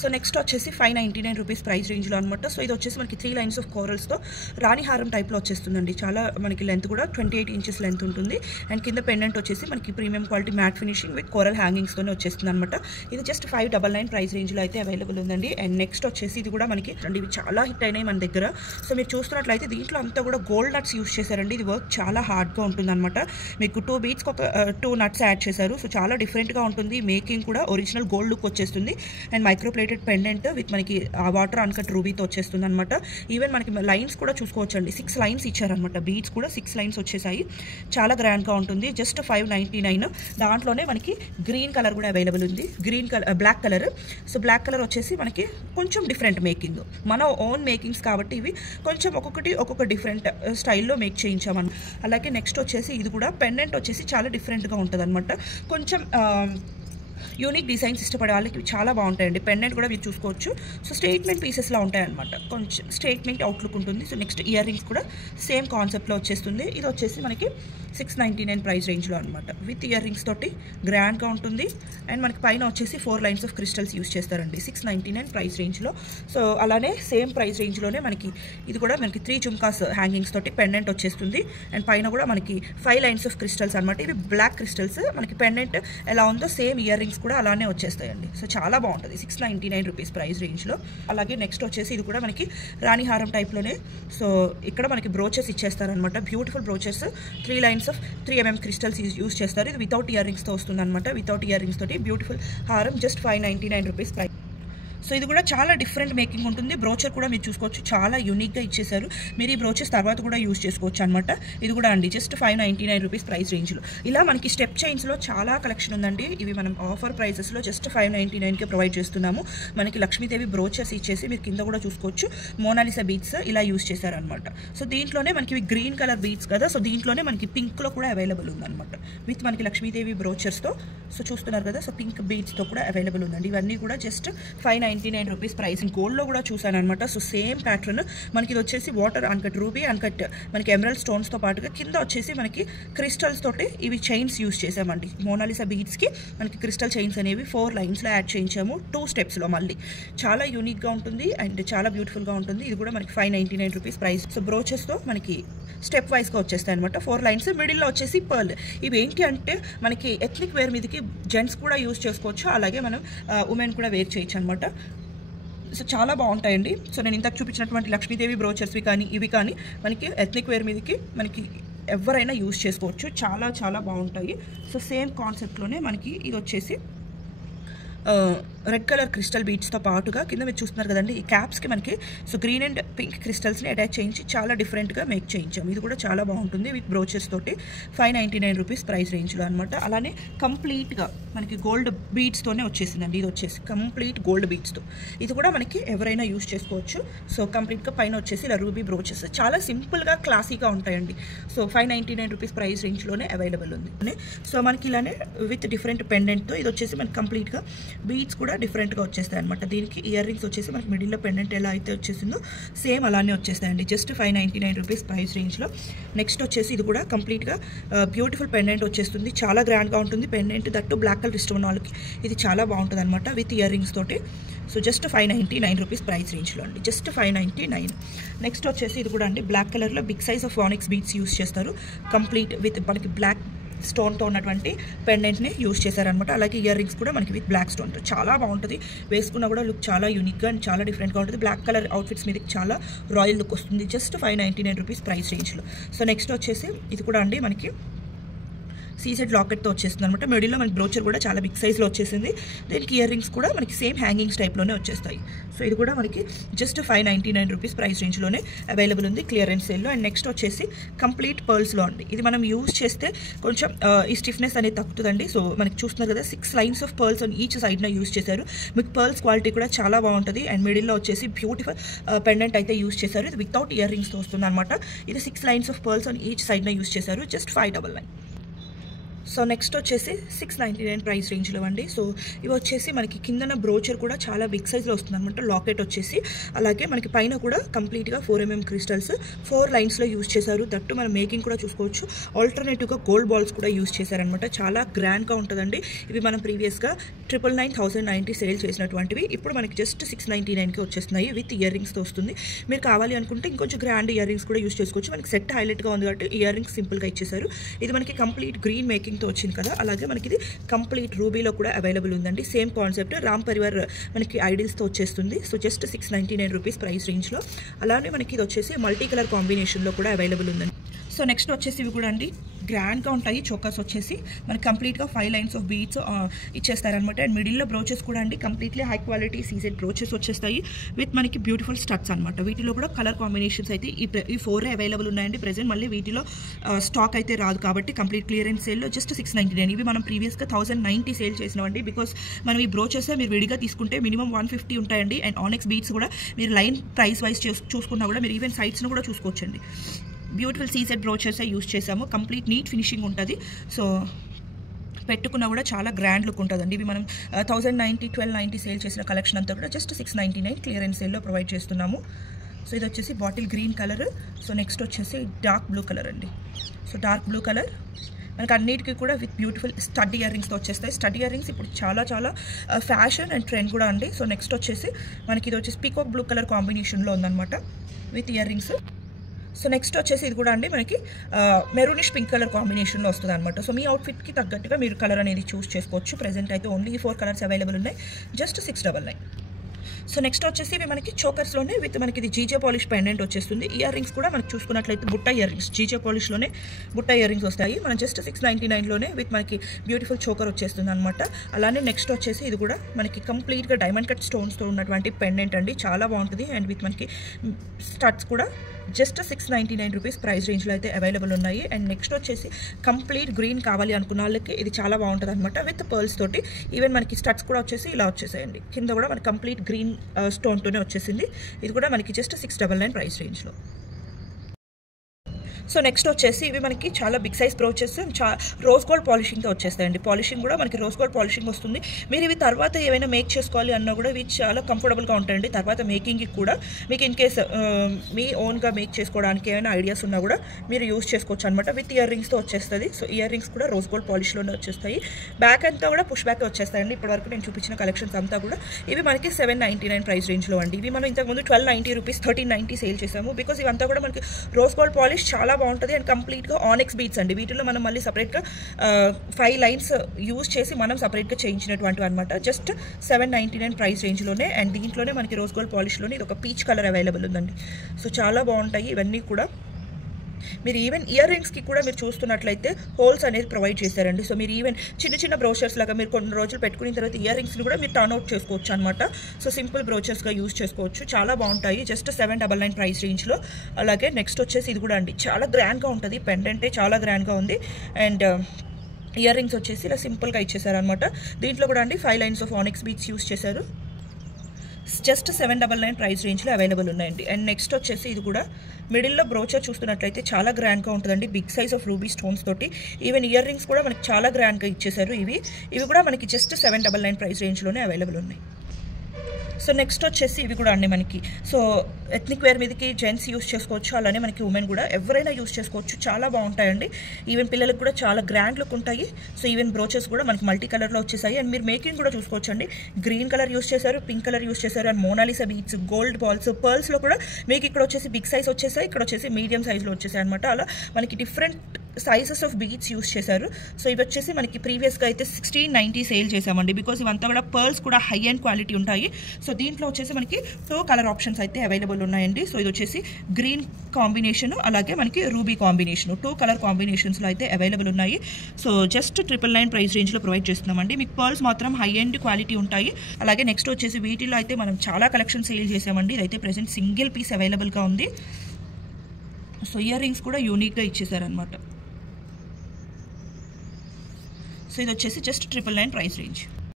So next వచ్చేసి 599 rupees price రేంజ్లో అనమాట. సో ఇది వచ్చేసి మనకి 3 లైన్స్ ఆఫ్ కోరల్స్తో రాణి హారం టైప్లో వచ్చేస్తుందండి. చాలా మనకి లెంత్ కూడా 28 ఇంచెస్ లెంత్ ఉంటుంది. అండ్ కింద పెండెంట్ వచ్చేసి మనకి premium quality matte finishing with coral హ్యాంగింగ్స్తోనే వచ్చేస్తుంది అనమాట. ఇది జస్ట్ 599 ప్రైస్ రేంజ్లో అయితే అవైలబుల్ ఉందండి. అండ్ నెక్స్ట్ వచ్చేసి ఇది కూడా మనకి ఇవి చాలా హిట్ అయినాయి మన దగ్గర. సో మీరు చూస్తున్నట్లయితే దీంట్లో అంతా కూడా గోల్డ్ నట్స్ యూస్ చేశారండి. ఇది వర్క్ చాలా హార్డ్గా ఉంటుంది అనమాట. మీకు 2 బీట్స్కి ఒక 2 నట్స్ యాడ్ చేశారు. సో చాలా డిఫరెంట్గా ఉంటుంది. మేకింగ్ కూడా ఒరిజినల్ గోల్డ్ లుక్ వచ్చేస్తుంది. అండ్ మైక్రోప్లేటెడ్ పెండెంట్ విత్ మనకి వాటర్ అన్కట్ రూబీతో వచ్చేస్తుంది అనమాట. ఈవెన్ మనకి లైన్స్ కూడా చూసుకోవచ్చండి. 6 లైన్స్ ఇచ్చారనమాట. బీట్స్ కూడా 6 లైన్స్ వచ్చేసాయి. చాలా గ్రాండ్గా ఉంటుంది. జస్ట్ 599. దాంట్లోనే మనకి గ్రీన్ కలర్ కూడా అవైలబుల్ ఉంది. Green colour black colour. So black colour వచ్చేసి మనకి కొంచెం డిఫరెంట్ మేకింగ్. మన ఓన్ మేకింగ్స్ కాబట్టి ఇవి కొంచెం ఒక్కొక్క డిఫరెంట్ స్టైల్లో మేక్ చేయించామని. అలాగే నెక్స్ట్ వచ్చేసి ఇది కూడా పెండెంట్ వచ్చేసి చాలా డిఫరెంట్గా ఉంటుంది అనమాట. కొంచెం యూనిక్ డిజైన్స్ ఇష్టపడే వాళ్ళకి చాలా బాగుంటాయండి. పెండెంట్ కూడా మీరు చూసుకోవచ్చు. సో స్టేట్మెంట్ పీసెస్లా ఉంటాయన్నమాట. కొంచెం స్టేట్మెంట్ అవుట్లుక్ ఉంటుంది. సో నెక్స్ట్ ఇయర్ రింగ్స్ కూడా సేమ్ కాన్సెప్ట్లో వచ్చేస్తుంది. ఇది వచ్చేసి మనకి 699 ప్రైస్ రేంజ్లో అనమాట. విత్ ఇయర్ రింగ్స్ తోటి గ్రాండ్గా ఉంటుంది. అండ్ మనకి పైన వచ్చేసి 4 లైన్స్ ఆఫ్ క్రిస్టల్స్ యూస్ చేస్తారండి. 699 ప్రైస్ రేంజ్లో. సో అలానే సేమ్ ప్రైస్ రేంజ్లోనే మనకి ఇది కూడా మనకి 3 జుమ్కాస్ హ్యాంగింగ్స్ తోటి పెండెంట్ వచ్చేస్తుంది. అండ్ పైన కూడా మనకి 5 లైన్స్ ఆఫ్ క్రిస్టల్స్ అనమాట. ఇవి బ్లాక్ క్రిస్టల్స్. మనకి పెండెంట్ ఎలా ఉందో సేమ్ ఇయర్ రింగ్స్ కూడా అలానే వచ్చేస్తాయండి. సో చాలా బాగుంటుంది. 699 రూపీస్ ప్రైస్ రేంజ్లో. అలాగే నెక్స్ట్ వచ్చేసి ఇది కూడా మనకి రాణి హారం టైప్లోనే. సో ఇక్కడ మనకి బ్రోచెస్ ఇచ్చేస్తారనమాట. Beautiful brooches 3 lines of 3 mm crystals use చేస్తారు. ఇది వితౌట్ ఇయర్ రింగ్స్తో వస్తుంది అనమాట. వితౌట్ ఇయర్ రింగ్స్ తోటి బ్యూటిఫుల్ హారం జస్ట్ 599 రూపీస్ ప్రైస్. సో ఇది కూడా చాలా డిఫరెంట్ మేకింగ్ ఉంటుంది. బ్రోచర్ కూడా మీరు చూసుకోవచ్చు. చాలా యూనిక్గా ఇచ్చేసారు. మీరు ఈ బ్రోచెస్ తర్వాత కూడా యూస్ చేసుకోవచ్చు అనమాట. ఇది కూడా అండి జస్ట్ 599 రూపీస్ ప్రైస్ రేంజ్లో. ఇలా మనకి స్టెప్ చైన్స్లో చాలా కలెక్షన్ ఉందండి. ఇవి మనం ఆఫర్ ప్రైసెస్లో జస్ట్ 599కే ప్రొవైడ్ చేస్తున్నాము. మనకి లక్ష్మీదేవి బ్రోచెస్ ఇచ్చేసి మీరు కింద కూడా చూసుకోవచ్చు. మోనాలిసా బీట్స్ ఇలా యూస్ చేశారనమాట. సో దీంట్లోనే మనకి ఇవి గ్రీన్ కలర్ బీట్స్ కదా. సో దీంట్లోనే మనకి పింక్లో కూడా అవైలబుల్ ఉందన్నమాట. విత్ మనకి లక్ష్మీదేవి బ్రోచర్స్తో. సో చూస్తున్నారు కదా. సో పింక్ బీట్స్తో కూడా అవైలబుల్ ఉందండి. ఇవన్నీ కూడా జస్ట్ 599 రూపీస్ ప్రైస్. గోల్డ్లో కూడా చూసాను అనమాట. సో సేమ్ ప్యాటర్న్ మనకి ఇది వచ్చేసి వాటర్ అన్కట్ రూబీ అన్కట్ మనకి ఎమరల్డ్ స్టోన్స్తో పాటుగా కింద వచ్చేసి మనకి క్రిస్టల్స్ తోటి ఇవి చైన్స్ యూస్ చేసామండి. మోనాలిసా బీడ్స్కి మనకి క్రిస్టల్ చైన్స్ అనేవి 4 లైన్స్లో యాడ్ చేయించాము. 2 స్టెప్స్లో మళ్ళీ చాలా యూనిక్గా ఉంటుంది అండ్ చాలా బ్యూటిఫుల్గా ఉంటుంది. ఇది కూడా మనకి 599 రూపీస్ ప్రైస్. సో బ్రోచెస్తో మనకి స్టెప్ వైజ్గా వచ్చేస్తాయి అనమాట. 4 లైన్స్. మిడిల్లో వచ్చేసి పర్ల్. ఇవి ఏంటి అంటే మనకి ఎథ్నిక్ వేర్ మీదకి జెంట్స్ కూడా యూస్ చేసుకోవచ్చు. అలాగే మనం ఉమెన్ కూడా వేర్ చేయొచ్చు అనమాట. సో చాలా బాగుంటాయండి. సో నేను ఇంతకు చూపించినటువంటి లక్ష్మీదేవి బ్రోచర్స్వి కానీ ఇవి కానీ మనకి ఎథ్నిక్ వేర్ మీదకి మనకి ఎవరైనా యూస్ చేసుకోవచ్చు. చాలా చాలా బాగుంటాయి. సో సేమ్ కాన్సెప్ట్లోనే మనకి ఇది వచ్చేసి రెడ్ కలర్ క్రిస్టల్ బీడ్స్తో పాటుగా కింద మీరు చూస్తున్నారు కదండి. ఈ క్యాప్స్కి మనకి సో గ్రీన్ అండ్ పింక్ క్రిస్టల్స్ని అటాచ్ చేయించి చాలా డిఫరెంట్గా మేక్ చేయించాము. ఇది కూడా చాలా బాగుంటుంది. విత్ బ్రోచెస్ తోటి 599 రూపీస్ ప్రైస్ రేంజ్లో అనమాట. అలానే కంప్లీట్గా మనకి గోల్డ్ బీడ్స్తోనే వచ్చేసిందండి. ఇది వచ్చేసి కంప్లీట్ గోల్డ్ బీడ్స్తో. ఇది కూడా మనకి ఎవరైనా యూస్ చేసుకోవచ్చు. సో కంప్లీట్గా పైన వచ్చేసి ఇలా రూబీ బ్రోచెస్ చాలా సింపుల్గా క్లాసీగా ఉంటాయండి. సో 599 రూపీస్ ప్రైస్ రేంజ్లోనే అవైలబుల్ ఉంది. సో మనకి ఇలానే విత్ డిఫరెంట్ పెండెంట్తో ఇది వచ్చేసి మనకి కంప్లీట్గా బీడ్స్ కూడా డిఫరెంట్గా వచ్చేస్తాయి అనమాట. దీనికి ఇయర్ రింగ్స్ వచ్చేసి మనకి మిడిల్లో పెండెంట్ ఎలా అయితే వచ్చేసిందో సేమ్ అలానే వచ్చేస్తాయండి. జస్ట్ 599 రూపీస్ ప్రైస్ రేంజ్లో. నెక్స్ట్ వచ్చేసి ఇది కూడా కంప్లీట్గా బ్యూటిఫుల్ పెండెంట్ వచ్చేస్తుంది. చాలా గ్రాండ్గా ఉంటుంది పెండెంట్. దట్టు బ్లాక్ కలర్ ఇష్టం ఉన్న వాళ్ళకి ఇది చాలా బాగుంటుంది అనమాట. విత్ ఇయర్ రింగ్స్ తోటి. సో జస్ట్ 599 రూపీస్ ప్రైస్ రేంజ్లో అండి. జస్ట్ 599. నెక్స్ట్ వచ్చేసి ఇది కూడా అండి బ్లాక్ కలర్లో big size of onyx beads use చేస్తారు. కంప్లీట్ విత్ మనకి బ్లాక్ స్టోన్తో ఉన్నటువంటి పెండెంట్ని యూస్ చేశారనమాట. అలాగే ఇయర్ రింగ్స్ కూడా మనకి విత్ బ్లాక్ స్టోన్తో చాలా బాగుంటుంది. వేసుకున్నా కూడా లుక్ చాలా యూనిక్గా అండ్ చాలా డిఫరెంట్గా ఉంటుంది. బ్లాక్ కలర్ అవుట్ఫిట్స్ మీదకి చాలా రాయల్ లుక్ వస్తుంది. జస్ట్ 599 రూపీస్ ప్రైస్ రేంజ్లో. సో నెక్స్ట్ వచ్చేసి ఇది కూడా అండి మనకి సీసెట్ లాకెట్తో వచ్చేస్తుంది అనమాట. మిడిల్లో మనకి బ్రోచర్ కూడా చాలా బిగ్ సైజ్లో వచ్చేసింది. దీనికి ఇయర్ రింగ్స్ కూడా మనకి సేమ్ హ్యాంగింగ్స్ టైప్లోనే వచ్చేస్తాయి. సో ఇది కూడా మనకి జస్ట్ 599 రూపీస్ ప్రైస్ రేంజ్లోనే అవైలబుల్ ఉంది క్లియరెన్స్ సేల్లో. అండ్ నెక్స్ట్ వచ్చేసి కంప్లీట్ పర్ల్స్లో అండి. ఇది మనం యూజ్ చేస్తే కొంచెం ఈ స్టిఫ్నెస్ అనేది తగ్గుతుందండి. సో మనకి చూస్తున్నారు కదా 6 lines of pearls on each సైడ్న యూజ్ చేశారు. మీకు పర్ల్స్ క్వాలిటీ కూడా చాలా బాగుంటుంది. అండ్ మిడిల్లో వచ్చేసి బ్యూటిఫుల్ పెండెంట్ అయితే యూజ్ చేశారు. ఇది వితౌట్ ఇయర్ రింగ్స్తో వస్తుంది అనమాట. ఇది 6 lines of pearls on each సైడ్న యూజ్ చేశారు. జస్ట్ 599. సో నెక్స్ట్ వచ్చేసి 699 ప్రైస్ రేంజ్లో అండి. సో ఇవి వచ్చేసి మనకి కిందన బ్రోచర్ కూడా చాలా బిగ్ సైజ్లో వస్తుంది అనమాట. లాకెట్ వచ్చేసి అలాగే మనకి పైన కూడా కంప్లీట్గా 4mm క్రిస్టల్స్ 4 లైన్స్లో యూజ్ చేశారు. దట్టు మనం మేకింగ్ కూడా చూసుకోవచ్చు. ఆల్టర్నేటివ్గా గోల్డ్ బాల్స్ కూడా యూజ్ చేశారనమాట. చాలా గ్రాండ్గా ఉంటుందండి. ఇవి మనం ప్రీవియస్గా 999 సేల్ చేసినటువంటివి ఇప్పుడు మనకి జస్ట్ 699కి వచ్చేస్తున్నాయి. విత్ ఇయర్ రింగ్స్తో వస్తుంది. మీరు కావాలి అనుకుంటే ఇంకొంచెం గ్రాండ్ ఇయర్ రింగ్స్ కూడా యూజ్ చేసుకోవచ్చు. మనకి సెట్ హైలైట్గా ఉంది కాబట్టి ఇయర్ రింగ్స్ సింపుల్గా ఇచ్చేసారు. ఇది మనకి కంప్లీట్ గ్రీన్ మేకింగ్ వచ్చింది కదా. అలాగే మనకి ఇది కంప్లీట్ రూబీలో కూడా అవైలబుల్ ఉందండి. సేమ్ కాన్సెప్ట్ రామ్ పరివార్ మనకి ఐడిల్స్తో వచ్చేస్తుంది. సో జస్ట్ 699 రూపీస్ ప్రైస్ రేంజ్లో. అలానే మనకి ఇది వచ్చేసి మల్టీ కలర్ కాంబినేషన్లో కూడా అవైలబుల్ ఉందండి. సో నెక్స్ట్ వచ్చేసి ఇవి కూడా అండి గ్రాండ్గా ఉంటాయి. చోకర్స్ వచ్చేసి మనకి కంప్లీట్గా 5 లైన్స్ ఆఫ్ బీడ్స్ ఇచ్చేస్తారనమాట. అండ్ మిడిల్లో బ్రోచెస్ కూడా అండి completely high quality CZ brooches వచ్చేస్తాయి విత్ మనకి బ్యూటిఫుల్ స్టడ్స్ అనమాట. వీటిలో కూడా కలర్ కాంబినేషన్స్ అయితే ఈ 4 అవైలబుల్ ఉన్నాయండి ప్రెజెంట్. మళ్ళీ వీటిలో స్టాక్ అయితే రాదు కాబట్టి కంప్లీట్ క్లియరెన్స్ సేల్లో జస్ట్ 699. ఇవి మనం ప్రీవియస్గా 1090 సేల్ చేసినామండి. బికాస్ మనం ఈ బ్రోచెస్ మీరు విడిగా తీసుకుంటే మినిమం 150 ఉంటాయండి. అండ్ ఆనెక్స్ బీడ్స్ కూడా మీరు లైన్ ప్రైస్ వైజ్ చూసుకున్నా కూడా మీరు ఈవెన్ సైట్స్ను కూడా చూసుకోవచ్చండి. బ్యూటిఫుల్ సీసెడ్ బ్రోచెసే యూజ్ చేసాము. కంప్లీట్ నీట్ ఫినిషింగ్ ఉంటుంది. సో పెట్టుకున్నా కూడా చాలా గ్రాండ్ లుక్ ఉంటుందండి. ఇవి మనం 1090 1290 సేల్ చేసిన కలెక్షన్ అంతా కూడా జస్ట్ 699 క్లియరెన్స్ సేల్లో ప్రొవైడ్ చేస్తున్నాము. సో ఇది వచ్చేసి bottle green colour. So next వచ్చేసి డార్క్ బ్లూ కలర్ అండి. సో డార్క్ బ్లూ కలర్ మనకి అన్నిటికీ కూడా విత్ బ్యూటిఫుల్ స్టడ్ ఇయర్ రింగ్స్తో వచ్చేస్తాయి. స్టడ్ ఇయర్ రింగ్స్ ఇప్పుడు చాలా చాలా ఫ్యాషన్ అండ్ ట్రెండ్ కూడా అండి. సో నెక్స్ట్ వచ్చేసి మనకి ఇది వచ్చేసి పీకాక్ బ్లూ కలర్ కాంబినేషన్లో ఉందన్నమాట with ear rings. So next వచ్చేసి ఇది కూడా అండి మనకి మెరూనిష్ పింక్ కలర్ కాంబినేషన్లో వస్తుంది అనమాట. సో మీ అవుట్ఫిట్కి తగ్గట్టుగా మీరు కలర్ అనేది చూస్ చేసుకోవచ్చు. ప్రెజెంట్ అయితే ఓన్లీ 4 కలర్స్ అవైలబుల్ ఉన్నాయి. జస్ట్ 699. సో నెక్స్ట్ వచ్చేసి ఇవి మనకి చోకర్స్లోనే విత్ మనకి ఇది జీజే పాలిష్ పెండెంట్ వచ్చేస్తుంది. ఇయర్ రింగ్స్ కూడా మనకి చూసుకున్నట్లయితే బుట్ట ఇయర్ రింగ్స్ జీజే పాలిష్లోనే బుట్ట ఇయర్ రింగ్స్ వస్తాయి. మనం జస్ట్ 699లోనే విత్ మనకి బ్యూటిఫుల్ చోకర్ వచ్చేస్తుంది అనమాట. అలానే నెక్స్ట్ వచ్చేసి ఇది కూడా మనకి కంప్లీట్గా డైమండ్ కట్ స్టోన్స్తో ఉన్నటువంటి పెండెంట్ అండి. చాలా బాగుంటుంది. అండ్ విత్ మనకి స్టడ్స్ కూడా జస్ట్ 699 రూపీస్ ప్రైస్ రేంజ్లో అయితే అవైలబుల్ ఉన్నాయి. అండ్ నెక్స్ట్ వచ్చేసి కంప్లీట్ గ్రీన్ కావాలి అనుకున్న వాళ్ళకి ఇది చాలా బాగుంటుంది అనమాట విత్ పర్ల్స్ తోటి. ఈవెన్ మనకి స్టడ్స్ కూడా వచ్చేసి ఇలా వచ్చేసాయండి. కింద కూడా మనకి కంప్లీట్ గ్రీన్ స్టోన్తోనే వచ్చేసింది. ఇది కూడా మనకి జస్ట్ 699 ప్రైస్ రేంజ్లో. సో నెక్స్ట్ వచ్చేసి ఇవి మనకి చాలా big size brooches rose gold పాలిషింగ్తో వచ్చేస్తాయండి. పాలిషింగ్ కూడా మనకి రోజ్ గోల్డ్ పాలిషింగ్ వస్తుంది. మీరు ఇవి తర్వాత ఏమైనా మేక్ చేసుకోవాలి అన్నా కూడా ఇవి చాలా కంఫర్టబుల్గా ఉంటాయండి. తర్వాత మేకింగ్కి కూడా మీకు ఇన్ కేస్ మీ ఓన్గా మేక్ చేసుకోవడానికి ఏమైనా ఐడియాస్ ఉన్నా కూడా మీరు యూజ్ చేసుకోవచ్చు అనమాట. విత్ ఇయర్ రింగ్స్తో వచ్చేస్తుంది. సో ఇయర్ రింగ్స్ కూడా రోజ్ గోల్డ్ పాలిష్లోనే వచ్చేస్తాయి. బ్యాక్ అంతా కూడా పుష్ బ్యాక్ వచ్చేస్తాయండి. ఇప్పటివరకు నేను చూపించిన కలెక్షన్స్ అంతా కూడా ఇవి మనకి 799 ప్రైస్ రేంజ్లో అండి. ఇవి మనం ఇంతకుముందు 1290 రూపీస్ 1390 సేల్ చేసాము. బికాస్ ఇవంతా కూడా మనకి రోజ్ గోల్డ్ పాలిష్ చాలా బాగుంటుంది. అండ్ కంప్లీట్గా ఆనెక్స్ బీడ్స్ అండి. వీటిలో మనం మళ్ళీ సపరేట్గా 5 లైన్స్ యూజ్ చేసి మనం సపరేట్గా చేయించినటువంటివి అనమాట. Just 799 price రేంజ్లోనే. అండ్ దీంట్లోనే మనకి రోజ్ గోల్డ్ పాలిష్లోనే ఇది ఒక పీచ్ కలర్ అవైలబుల్ ఉందండి. సో చాలా బాగుంటాయి ఇవన్నీ కూడా. మీరు ఈవెన్ ఇయర్ రింగ్స్కి కూడా మీరు చూస్తున్నట్లయితే హోల్స్ అనేది ప్రొవైడ్ చేశారండి. సో మీరు ఈవెన్ చిన్న చిన్న బ్రోచర్స్ లాగా మీరు కొన్ని రోజులు పెట్టుకున్న తర్వాత ఇయర్ రింగ్స్ని కూడా మీరు టర్న్ అవుట్ చేసుకోవచ్చు అనమాట. సో సింపుల్ బ్రోచర్స్గా యూజ్ చేసుకోవచ్చు. చాలా బాగుంటాయి. జస్ట్ 799 ప్రైస్ రేంజ్లో. అలాగే నెక్స్ట్ వచ్చేసి ఇది కూడా అండి చాలా గ్రాండ్గా ఉంటుంది. పెండెంటే చాలా గ్రాండ్గా ఉంది. అండ్ ఇయర్ రింగ్స్ వచ్చేసి ఇలా సింపుల్గా ఇచ్చేసారనమాట. దీంట్లో కూడా అండి 5 lines of onyx beads use చేశారు. జస్ట్ 799 ప్రైస్ రేంజ్లో అవైలబుల్ ఉన్నాయండి. అండ్ నెక్స్ట్ వచ్చేసి ఇది కూడా మిడిల్లో బ్రోచర్ చూస్తున్నట్లయితే చాలా గ్రాండ్గా ఉంటుందండి. Big size of ruby stones తోటి. ఈవెన్ ఇయర్ రింగ్స్ కూడా మనకి చాలా గ్రాండ్గా ఇచ్చేసారు. ఇవి కూడా మనకి జస్ట్ 799 ప్రైస్ రేంజ్లోనే అవైలబుల్ ఉన్నాయి. సో నెక్స్ట్ వచ్చేసి ఇవి కూడా అండి మనకి సో ఎథ్నిక్ వేర్ మీదకి జెంట్స్ యూస్ చేసుకోవచ్చు. అలానే మనకి ఉమెన్ కూడా ఎవరైనా యూస్ చేసుకోవచ్చు. చాలా బాగుంటాయండి. ఈవెన్ పిల్లలకు కూడా చాలా గ్రాండ్ లుక్ ఉంటాయి. సో ఈవెన్ బ్రోచెస్ కూడా మనకి మల్టీ కలర్లో వచ్చేసాయి. అండ్ మీరు మేకింగ్ కూడా చూసుకోవచ్చు అండి. గ్రీన్ కలర్ యూస్ చేశారు, పింక్ కలర్ యూస్ చేశారు. And Mona Lisa beads, gold balls, పర్ల్స్లో కూడా మీకు ఇక్కడ వచ్చేసి బిగ్ సైజ్ వచ్చేసాయి, ఇక్కడ వచ్చేసి మీడియం సైజ్లో వచ్చేసాయి అనమాట. అలా మనకి different sizes of beads use చేశారు. సో ఇవి వచ్చేసి మనకి ప్రీవియస్గా అయితే 1690 సేల్ చేసామండి. బికాస్ ఇవంతా కూడా పర్ల్స్ కూడా హై అండ్ క్వాలిటీ ఉంటాయి. సో దీంట్లో వచ్చేసి మనకి 2 కలర్ ఆప్షన్స్ అయితే అవైలబుల్ ఉన్నాయండి. సో ఇది వచ్చేసి గ్రీన్ కాంబినేషన్, అలాగే మనకి రూబీ కాంబినేషన్, 2 కలర్ కాంబినేషన్స్లో అయితే అవైలబుల్ ఉన్నాయి. సో జస్ట్ 999 ప్రైస్ రేంజ్లో ప్రొవైడ్ చేస్తున్నామండి. మీకు పర్ల్స్ మాత్రం హై అండ్ క్వాలిటీ ఉంటాయి. అలాగే నెక్స్ట్ వచ్చేసి వీటిలో అయితే మనం చాలా కలెక్షన్ సేల్ చేసామండి. ఇదైతే ప్రెసెంట్ సింగిల్ పీస్ అవైలబుల్గా ఉంది. సో ఇయర్ రింగ్స్ కూడా యూనిక్గా ఇచ్చేసారనమాట. సో ఇది వచ్చేసి జస్ట్ 999 ప్రైస్ రేంజ్.